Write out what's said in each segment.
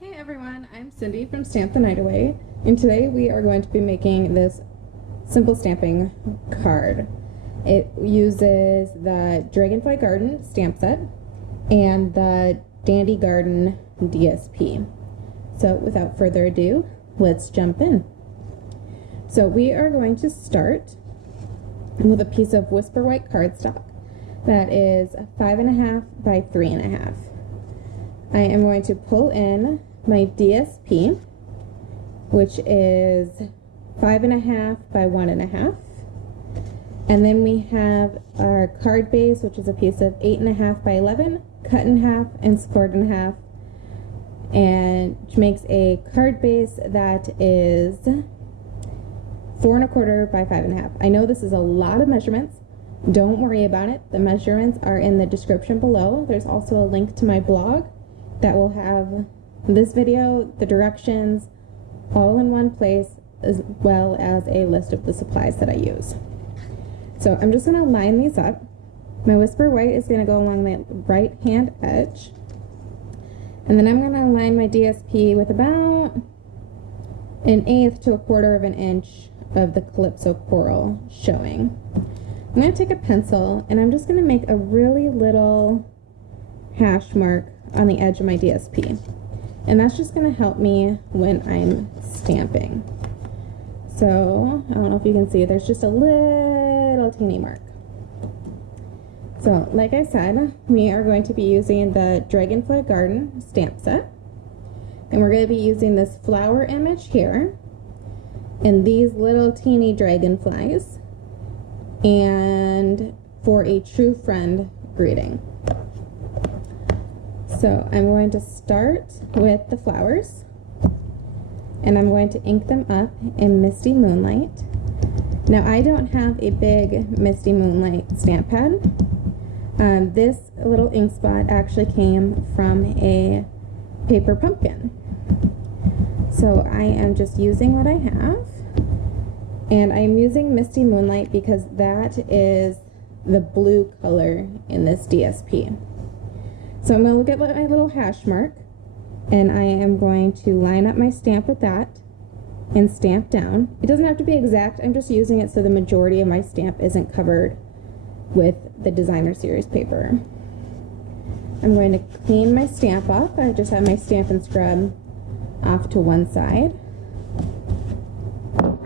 Hey everyone, I'm Cindy from Stamp the Night Away, and today we are going to be making this simple stamping card. It uses the Dragonfly Garden stamp set and the Dandy Garden DSP. So without further ado, let's jump in. So we are going to start with a piece of Whisper White cardstock that is 5.5 by 3.5. I am going to pull in my DSP, which is 5.5 by 1.5. And then we have our card base, which is a piece of 8.5 by 11, cut in half and scored in half, and which makes a card base that is 4.25 by 5.5. I know this is a lot of measurements. Don't worry about it. The measurements are in the description below. There's also a link to my blog that will have this video, the directions, all in one place, as well as a list of the supplies that I use. So I'm just going to line these up. My Whisper White is going to go along the right hand edge, and then I'm going to line my DSP with about 1/8 to 1/4 of an inch of the Calypso Coral showing. I'm going to take a pencil and I'm just going to make a really little hash mark on the edge of my DSP, and that's just going to help me when I'm stamping. So I don't know if you can see, there's just a little teeny mark. So like I said, we are going to be using the Dragonfly Garden stamp set, and we're going to be using this flower image here and these little teeny dragonflies, and for a true friend greeting. So I'm going to start with the flowers, and I'm going to ink them up in Misty Moonlight. Now I don't have a big Misty Moonlight stamp pad. This little ink spot actually came from a paper pumpkin. So I am just using what I have, and I'm using Misty Moonlight because that is the blue color in this DSP. So I'm going to look at my little hash mark, and I am going to line up my stamp with that and stamp down. It doesn't have to be exact, I'm just using it so the majority of my stamp isn't covered with the Designer Series paper. I'm going to clean my stamp up. I just have my Stampin' Scrub off to one side. I'm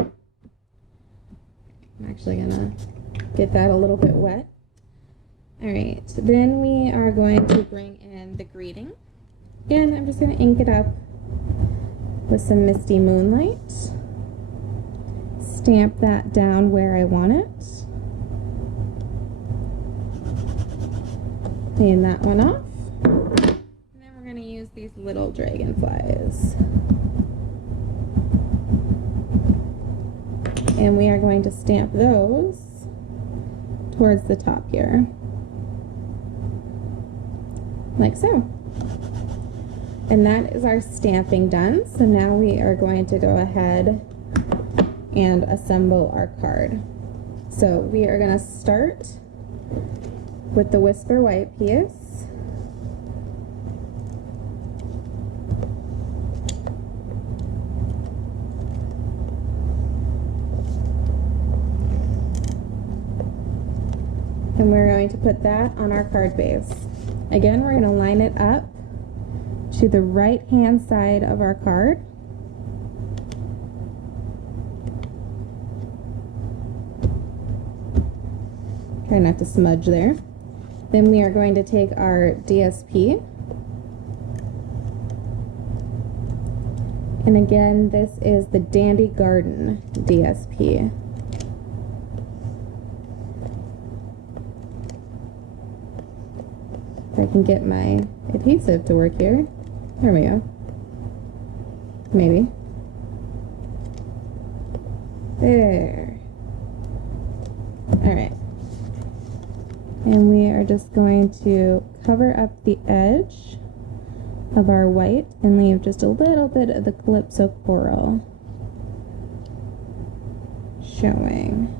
actually going to get that a little bit wet. Alright, then we are going to bring in the greeting. Again, I'm just going to ink it up with some Misty Moonlight. Stamp that down where I want it. Clean that one off. And then we're going to use these little dragonflies. And we are going to stamp those towards the top here, like so. And that is our stamping done. So now we are going to go ahead and assemble our card. So we are going to start with the Whisper White piece. And we're going to put that on our card base. Again, we're going to line it up to the right hand side of our card. Try not to smudge there. Then we are going to take our DSP. And again, this is the Dandy Garden DSP. If I can get my adhesive to work here. There we go. Maybe. There. Alright. And we are just going to cover up the edge of our white and leave just a little bit of the Calypso Coral showing.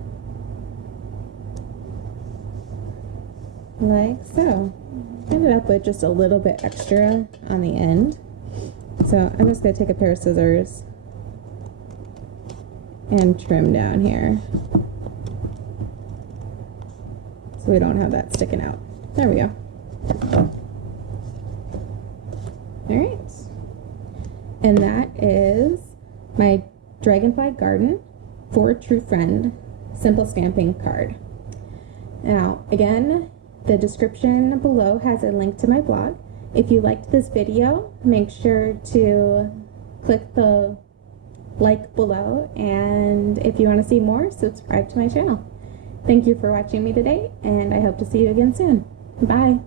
Like so. Ended up with just a little bit extra on the end. So I'm just going to take a pair of scissors and trim down here so we don't have that sticking out. There we go. Alright. And that is my Dragonfly Garden for True Friend simple stamping card. Now, again, the description below has a link to my blog. If you liked this video, make sure to click the like below, and if you want to see more, subscribe to my channel. Thank you for watching me today, and I hope to see you again soon. Bye!